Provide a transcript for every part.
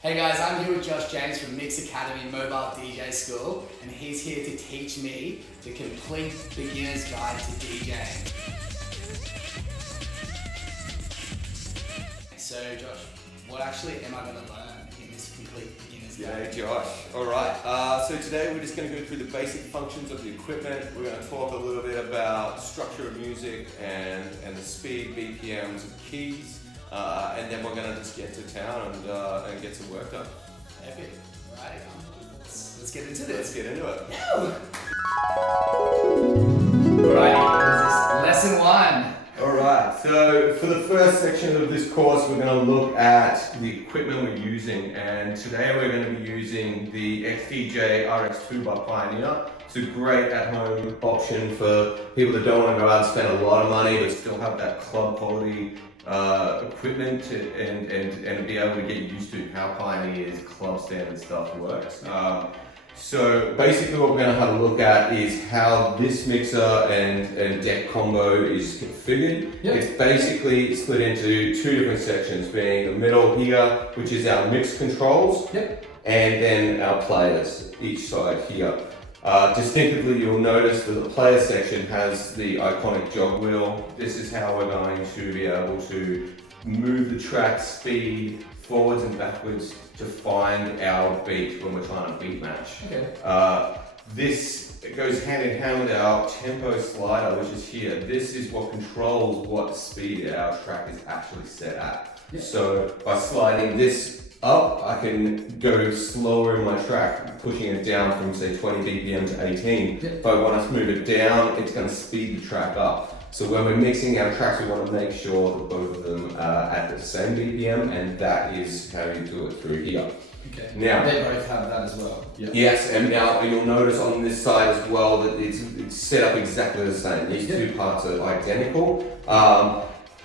Hey guys, I'm here with Josh James from Mixx Academy Mobile DJ School, and he's here to teach me the complete beginner's guide to DJing. So Josh, what actually am I going to learn in this complete beginner's guide? Yeah, Josh. Alright, so today we're just going to go through the basic functions of the equipment. We're going to talk a little bit about structure of music and the speed, BPMs, and keys. And then we're going to just get to town and get some work done. Epic. Right, let's get into this. Let's get into it. Right, lesson one. Alright, so for the first section of this course, we're going to look at the equipment we're using. And today we're going to be using the Mixx Dj RX2 by Pioneer. It's a great at-home option for people that don't want to go out and spend a lot of money but still have that club quality equipment and be able to get used to how Pioneer's club standard stuff works. So basically what we're going to have a look at is how this mixer and deck combo is configured. Yep. It's basically split into two different sections, being the middle here, which is our mix controls, Yep. and then our players, each side here. Distinctively, you'll notice that the player section has the iconic jog wheel. This is how we're going to be able to move the track speed forwards and backwards to find our beat when we're trying to beat match. Okay. This goes hand in hand with our tempo slider, which is here. This is what controls what speed our track is actually set at. Yeah. So by sliding this up, I can go slower in my track, pushing it down from say 20 BPM to 18. Yeah. If I want to move it down, it's going to speed the track up. So when we're mixing our tracks, we want to make sure that both of them are at the same BPM, and that is how you do it through here. Okay. Now, they both have that as well. Yep. yes, and now you'll notice on this side as well that it's set up exactly the same. These two parts are identical.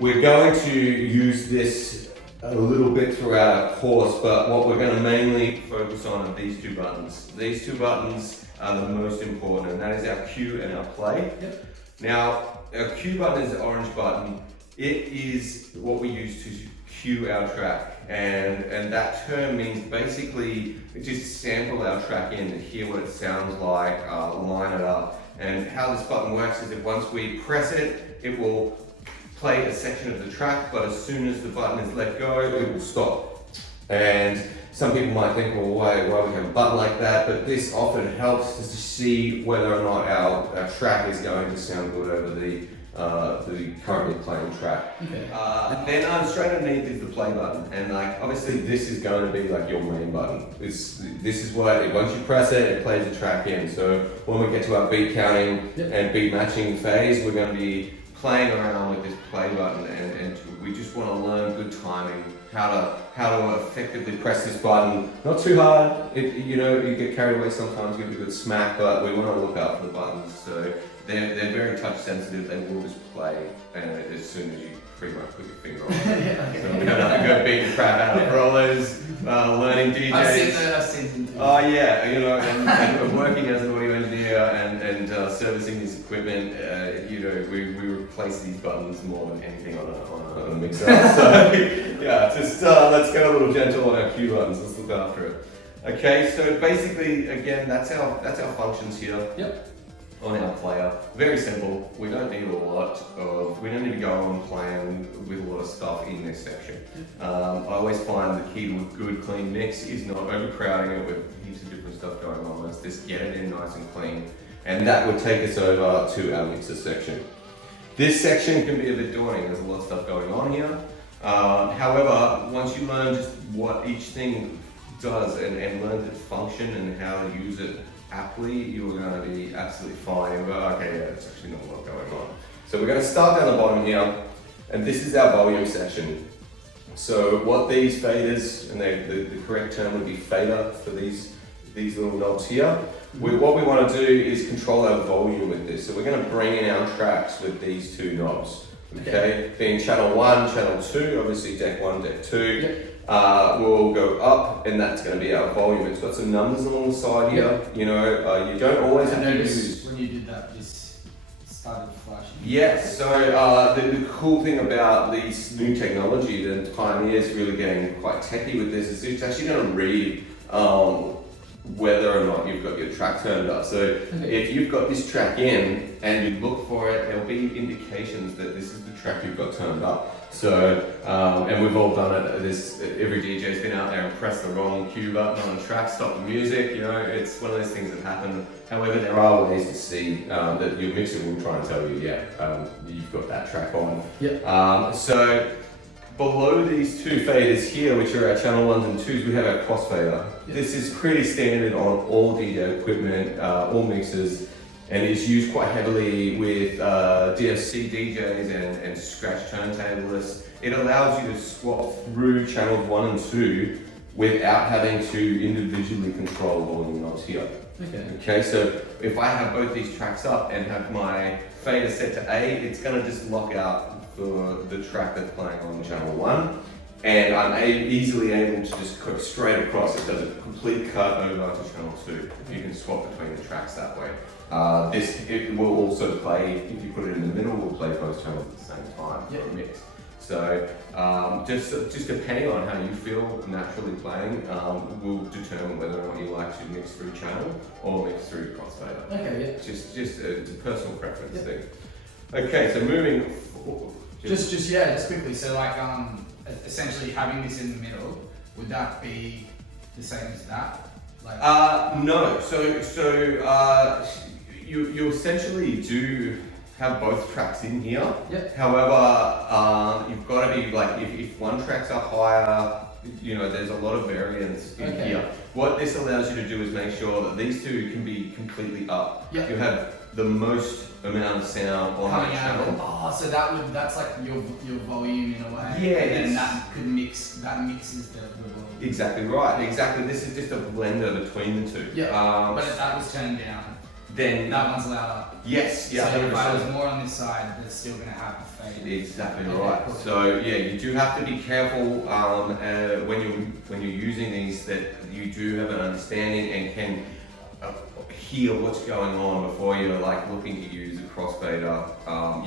We're going to use this a little bit throughout our course, but what we're going to mainly focus on are these two buttons. These two buttons are the most important, and that is our cue and our play. Yep. Now, our cue button is the orange button. It is what we use to cue our track, and that term means basically just sample our track in and hear what it sounds like, line it up. And how this button works is that once we press it, it will play a section of the track, but as soon as the button is let go, it will stop. And some people might think, well, why we have a button like that? But this often helps us to see whether or not our track is going to sound good over the currently playing track. Okay. Then straight underneath is the play button, and like obviously this is going to be like your main button. This is what, once you press it, it plays the track in. So when we get to our beat counting and beat matching phase, we're going to be playing around with this play button, and we just want to learn good timing, how to effectively press this button. Not too hard. You get carried away sometimes, give it a good smack, but we want to look out for the buttons. So they're very touch sensitive. They will just play as soon as you pretty much put your finger on it. So we don't have to go beat the crap out of it. For all those learning DJs. I've seen them. Oh yeah, and working as an audio engineer and servicing this equipment, we replace these buttons more than anything on a mixer. So yeah, just let's go a little gentle on our cue buttons. Let's look after it. Okay, so basically, again, that's our functions here. Yep. On our player. Very simple. We don't need we don't need to go on playing with a lot of stuff in this section. I always find the key to a good clean mix is not overcrowding it with heaps of different stuff going on. Let's just get it in nice and clean. And that would take us over to our mixer section. This section can be a bit daunting. There's a lot of stuff going on here. However, once you learn just what each thing does and learn its function and how to use it aptly, you're going to be absolutely fine. Okay, yeah, it's actually not a lot going on. So we're going to start down the bottom here, and this is our volume section. So what these faders, and the correct term would be fader for these little knobs here. What we want to do is control our volume with this. So we're going to bring in our tracks with these two knobs. Okay, being channel 1, channel 2, obviously deck 1, deck 2. Yep. We'll go up, and that's going to be our volume. It's got some numbers along the side here. You don't always have to use. When you did that, this started flashing. Yes, so the cool thing about this new technology, the pioneers really getting quite techy with this, is it's actually going to read whether or not you've got your track turned up. So if you've got this track in and you look for it, there'll be indications that this is the track you've got turned up. So, and we've all done it. Every DJ's been out there and pressed the wrong cue button on a track, stop the music. You know, it's one of those things that happen. However, there are ways to see that your mixer will try and tell you, you've got that track on. So below these two faders here, which are our channel 1s and 2s, we have our crossfader. This is pretty standard on all DJ equipment, all mixers, and is used quite heavily with DFC DJs and scratch turntablists. It allows you to swap through channels 1 and 2 without having to individually control volume knobs here. Okay, so if I have both these tracks up and have my fader set to A, it's going to just lock out for the track that's playing on channel 1, and I'm easily able to just go straight across. It does a complete cut over to channel 2. You can swap between the tracks that way. It will also play, if you put it in the middle, will play both channels at the same time for a mix. So just depending on how you feel naturally playing will determine whether or not you like to mix through channel or mix through crossfader. It's a personal preference thing. Okay, so moving forward. Just quickly. So like essentially having this in the middle, would that be the same as that? Like no. So you essentially do have both tracks in here. However, you've got to be like, if one track's up higher, you know, there's a lot of variance in here. What this allows you to do is make sure that these two can be completely up. You have the most amount of sound on that channel. Oh, so that's like your volume in a way. And then that mixes the volume. Exactly right. Exactly. This is just a blender between the two. But if that was turned down, then that one's louder. Yes. So if I was more on this side, they're still going to have the fade. Exactly right. Cool. So you do have to be careful when you're using these, that you do have an understanding and can hear what's going on before you're like looking to use a crossfader.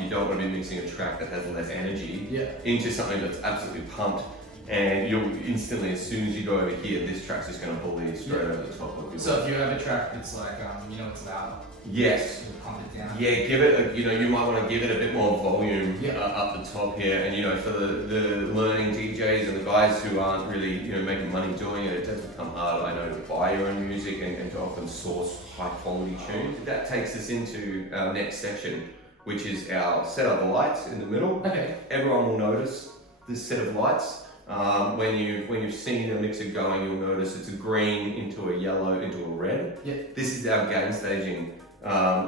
You don't want to be mixing a track that has less energy into something that's absolutely pumped, and you'll instantly, as soon as you go over here, this track's just going to bully straight over the top of you. So if you have a track that's like, it's loud. Yes. You'll pump it down. Yeah, give it. You might want to give it a bit more volume up the top here, and for the learning DJs and the guys who aren't really making money doing it, it does become hard, I know, to buy your own music and to often source high quality tunes. That takes us into our next section, which is our set of lights in the middle. Everyone will notice this set of lights. When you've seen a mixer going, you'll notice it's a green into a yellow into a red. This is our gain staging.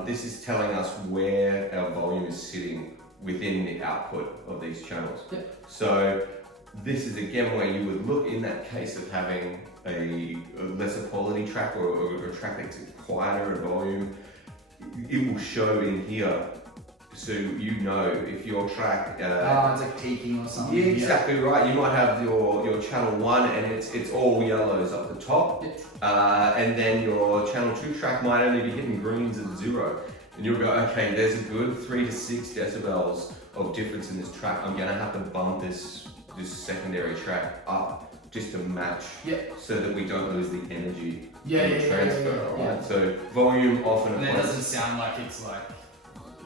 This is telling us where our volume is sitting within the output of these channels. So this is again where you would look in that case of having a lesser quality track or a track that's quieter in volume. It will show in here. So if your track it's like peaking or something. Exactly right. You might have your channel 1 and it's all yellows up the top, and then your channel 2 track might only be hitting greens at 0, and you'll go, okay, there's a good 3 to 6 decibels of difference in this track. I'm gonna have to bump this secondary track up just to match, so that we don't lose the energy transfer. Right. So volume often. And it doesn't sound like it's like.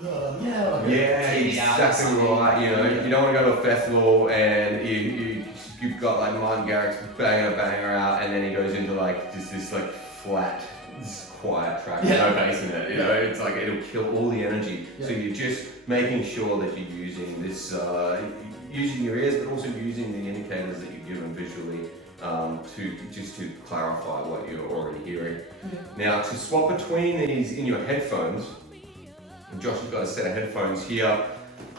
Exactly right. You don't want to go to a festival and you've got like Martin Garrix banging a banger out, and then he goes into like just this like flat, quiet track, no bass in it. It's like it'll kill all the energy. So you're just making sure that you're using this, using your ears, but also using the indicators that you're given visually to clarify what you're already hearing. Now, to swap between these in your headphones. Josh has got a set of headphones here.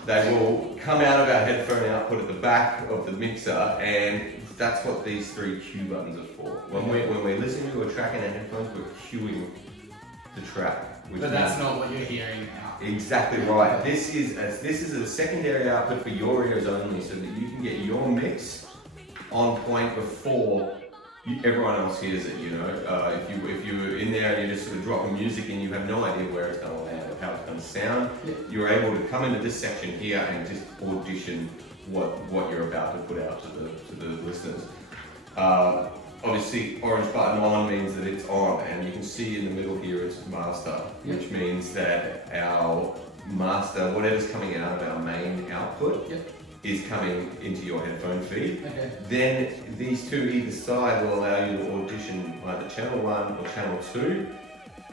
They will come out of our headphone output at the back of the mixer, and that's what these 3 cue buttons are for. When we're listening to a track in our headphones, we're cueing the track. But that's not what you're hearing now. Exactly right. This is a secondary output for your ears only, so that you can get your mix on point before everyone else hears it, you know. If you're in there and you're just sort of dropping music and you have no idea where it's going to land or how it's going to sound, you're able to come into this section here and just audition what you're about to put out to the listeners. Obviously, orange button on means that it's on, and you can see in the middle here it's master, which means that our master, whatever's coming out of our main output, is coming into your headphone feed. Then these two either side will allow you to audition either channel 1 or channel 2,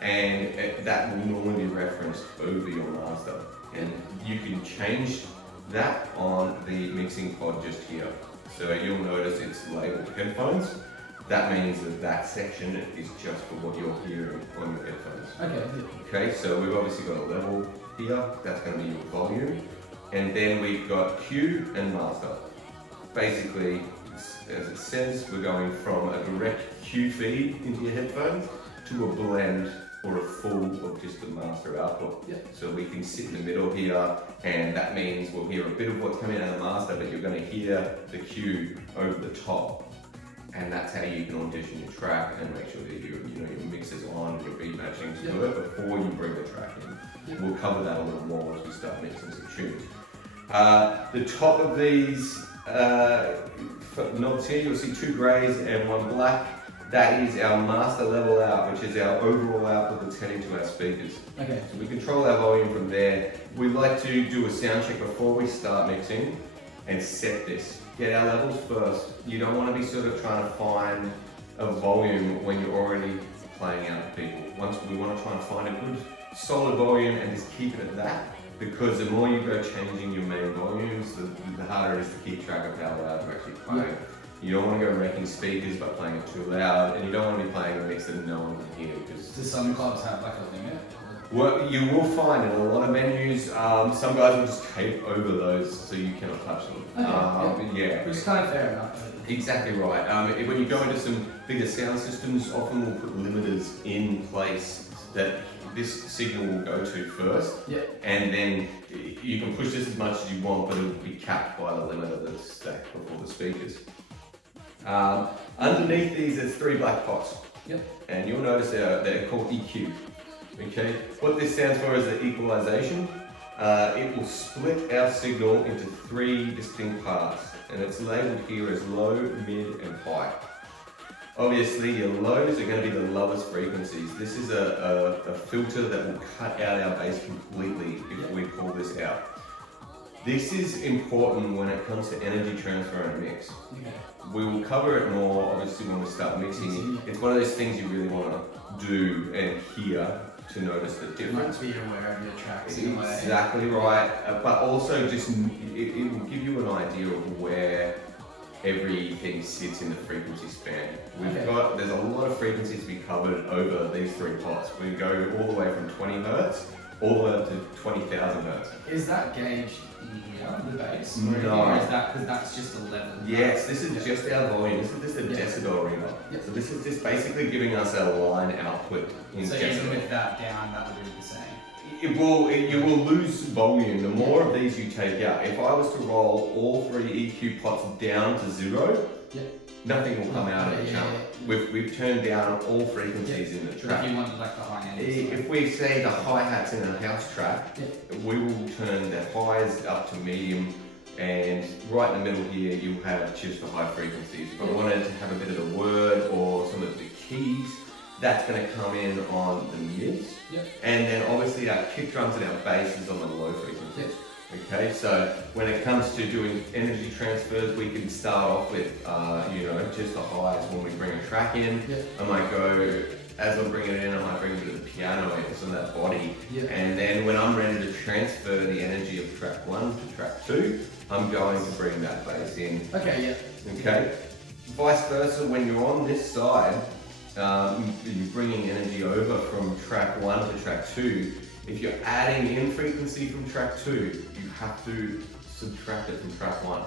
and that will normally be referenced over your master. And you can change that on the mixing pod just here. So you'll notice it's labeled headphones. That means that section is just for what you're hearing on your headphones. Okay, so we've obviously got a level here. That's going to be your volume. And then we've got Q and master. Basically, as it says, we're going from a direct Q feed into your headphones to a blend or a full of just the master output. So we can sit in the middle here, and that means we'll hear a bit of what's coming out of the master, but you're going to hear the Q over the top. And that's how you can audition your track and make sure that your mix is on and your beat matching to it before you bring the track in. We'll cover that a little more as we start mixing some tunes. The top of these knobs here, you'll see 2 greys and 1 black. That is our master level out, which is our overall output that's heading to our speakers. So we control our volume from there. We like to do a sound check before we start mixing and set this. Get our levels first. You don't want to be sort of trying to find a volume when you're already playing out to people. We want to try and find a good solid volume and just keep it at that, because the more you go changing your main volumes, the harder it is to keep track of how loud you're actually playing. You don't want to go wrecking speakers by playing it too loud, and you don't want to be playing a mix that no one can hear. Do some clubs have like a limit? Well, you will find in a lot of venues, some guys will just tape over those so you cannot touch them. Which is kind of fair enough. Exactly right. When you go into some bigger sound systems, often we'll put limiters in place that this signal will go to first, and then you can push this as much as you want, but it will be capped by the limiter that's stacked before the speakers. Underneath these, there's 3 black pots, and you'll notice they're called EQ. Okay, what this stands for is the equalization. It will split our signal into 3 distinct parts, and it's labeled here as low, mid, and high. Obviously, your lows are going to be the lowest frequencies. This is a filter that will cut out our bass completely if we pull this out. This is important when it comes to energy transfer and mix. We will cover it more, obviously, when we start mixing. It's one of those things you really want to do and hear to notice the difference. Be aware of your tracks in a way. Exactly right, but also just it will give you an idea of where everything sits in the frequency span. There's a lot of frequencies to be covered over these 3 pots. We go all the way from 20 hertz all the way up to 20,000 hertz. Is that gauged in here, the bass? No. Or is that because that's just a level? Yes, this is just our volume. This is just a decibel reader. So this is just basically giving us our line output in decibel. So even with that down, that would be the same? You will lose volume the more of these you take out. If I was to roll all 3 EQ pots down to 0, nothing will come out of the channel. We've turned down all frequencies in the track. If you wanted like the high end. If we say the hi-hats in a house track, we will turn the highs up to medium, and right in the middle here you'll have just the high frequencies. If I wanted to have a bit of the word or some of the keys, that's going to come in on the mids, and then obviously our kick drums and our bass is on the low frequencies. Okay, so when it comes to doing energy transfers, we can start off with just the highs when we bring a track in. I might go, as I'm bringing it in, I might bring a bit of the piano in, some of that body, and then when I'm ready to transfer the energy of track 1 to track 2, I'm going to bring that bass in. Okay. Vice versa, when you're on this side, you're bringing energy over from track 1 to track 2. If you're adding in frequency from track 2, you have to subtract it from track 1.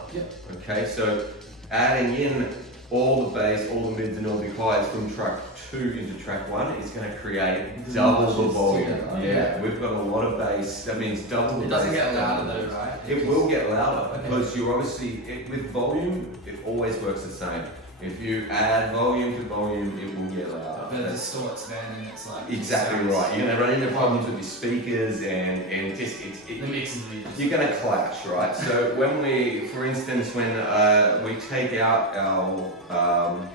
Okay, so adding in all the bass, all the mids and all the highs from track 2 into track 1 is going to create double the volume. We've got a lot of bass, that means double the bass. It doesn't get louder though, right? It will get louder because you're obviously, with volume, it always works the same. If you add volume to volume, it will get louder. But it distorts then, and it's like exactly right. You're going to run into problems with your speakers, and just the mixing leads. you're going to clash, right? So when we, for instance, when we take out our,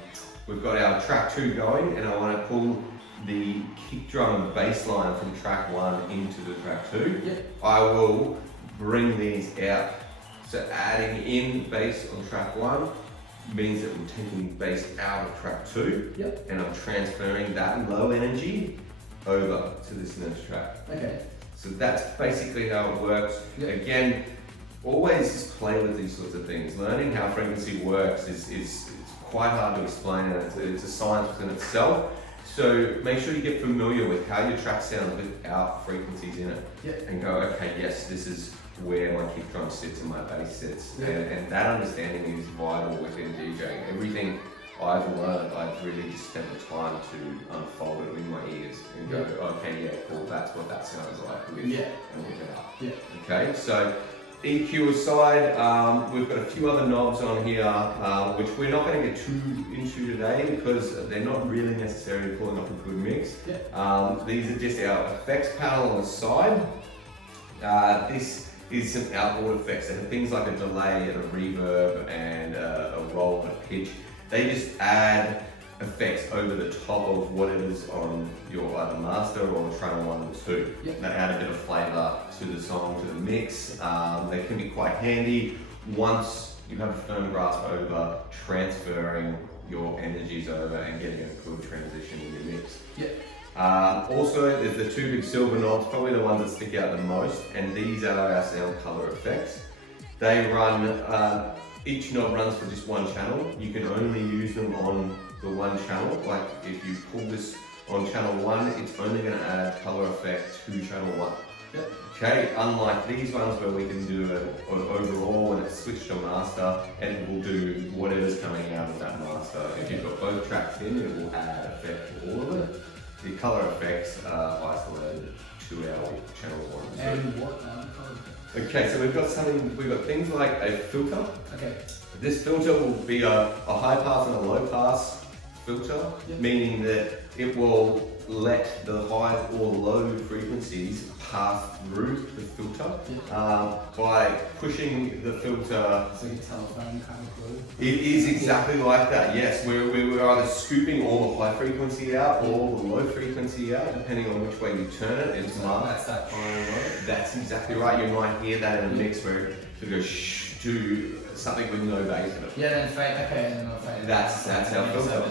we've got our track 2 going, and I want to pull the kick drum and bass line from track 1 into the track 2, I will bring these out. So adding in bass on track 1 means that I'm taking bass out of track 2, and I'm transferring that low energy over to this next track. Okay. So that's basically how it works. Again, always just play with these sorts of things. Learning how frequency works is it's quite hard to explain, and it's a science within itself. So make sure you get familiar with how your track sounds without frequencies in it, and go, okay, yes, this is where my kick drum sits and my bass sits, and that understanding is vital within DJing. Everything I've learned, I've really just spent the time to unfold it in my ears and go, okay, yeah, cool, that's what that sounds like with and without. Okay, so EQ aside, we've got a few other knobs on here, which we're not going to get too into today because they're not really necessary to pulling off a good mix. These are just our effects panel on the side. This is some outboard effects. They have things like a delay and a reverb and a roll and a pitch. They just add effects over the top of what it is on your either master or channel 1 and 2. They add a bit of flavour to the song, to the mix. They can be quite handy once you have a firm grasp over transferring your energies over and getting a good transition in your mix. Also, there's the 2 big silver knobs, probably the ones that stick out the most, and these are our sound color effects. They run, each knob runs for just one channel. You can only use them on the one channel. Like if you pull this on channel 1, it's only going to add color effect to channel 1. Okay, unlike these ones where we can do an overall when it's switched to master, and it will do whatever's coming out of that master. If you've got both tracks in, it will add effect to all of it. The color effects are isolated to our channel 1. And what are the color effects? Okay, so we've got things like a filter. This filter will be a high pass and a low pass filter, meaning that it will let the high or low frequencies pass through the filter by pushing the filter. It's like a telephone kind of glue. It is exactly like that, yes. We're either scooping all the high frequency out or all the low frequency out, depending on which way you turn it. It's that's that high and low. That's exactly right. You might hear that in a mix where it goes shh to something with no bass in it. Then fade. Okay, and then I'll fade. That's our filter.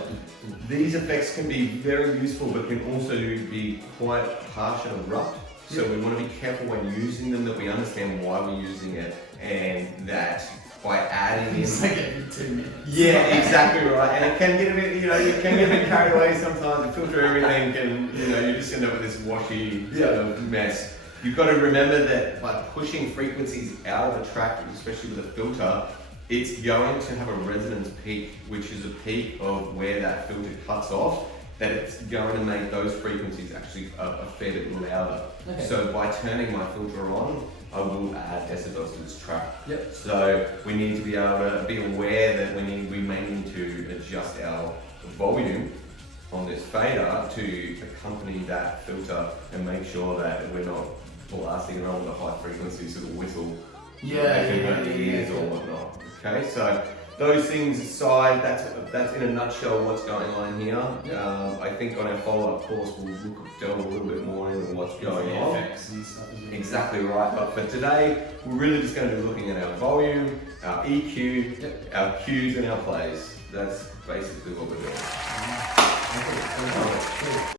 These effects can be very useful, but can also be quite harsh and abrupt. So we want to be careful when using them, that we understand why we're using it, and that by adding in. It's like every 2 minutes. Yeah, exactly right. And it can get a bit, you can get a bit carried away sometimes. You filter everything, and you just end up with this washy sort of mess. You've got to remember that by pushing frequencies out of the track, especially with a filter, it's going to have a resonance peak, which is a peak of where that filter cuts off, that it's going to make those frequencies actually a fair bit louder. So by turning my filter on, I will add decibels to this track. So we need to be able to be aware that we may need to adjust our volume on this fader to accompany that filter and make sure that we're not blasting it on the high frequency sort of whistle ears or whatnot. Okay, so those things aside, that's in a nutshell what's going on here. I think on our follow-up course we'll delve a little bit more into what's going on. Effects and stuff. Exactly right. But for today, we're really just going to be looking at our volume, our EQ, our cues, and our plays. That's basically what we're doing.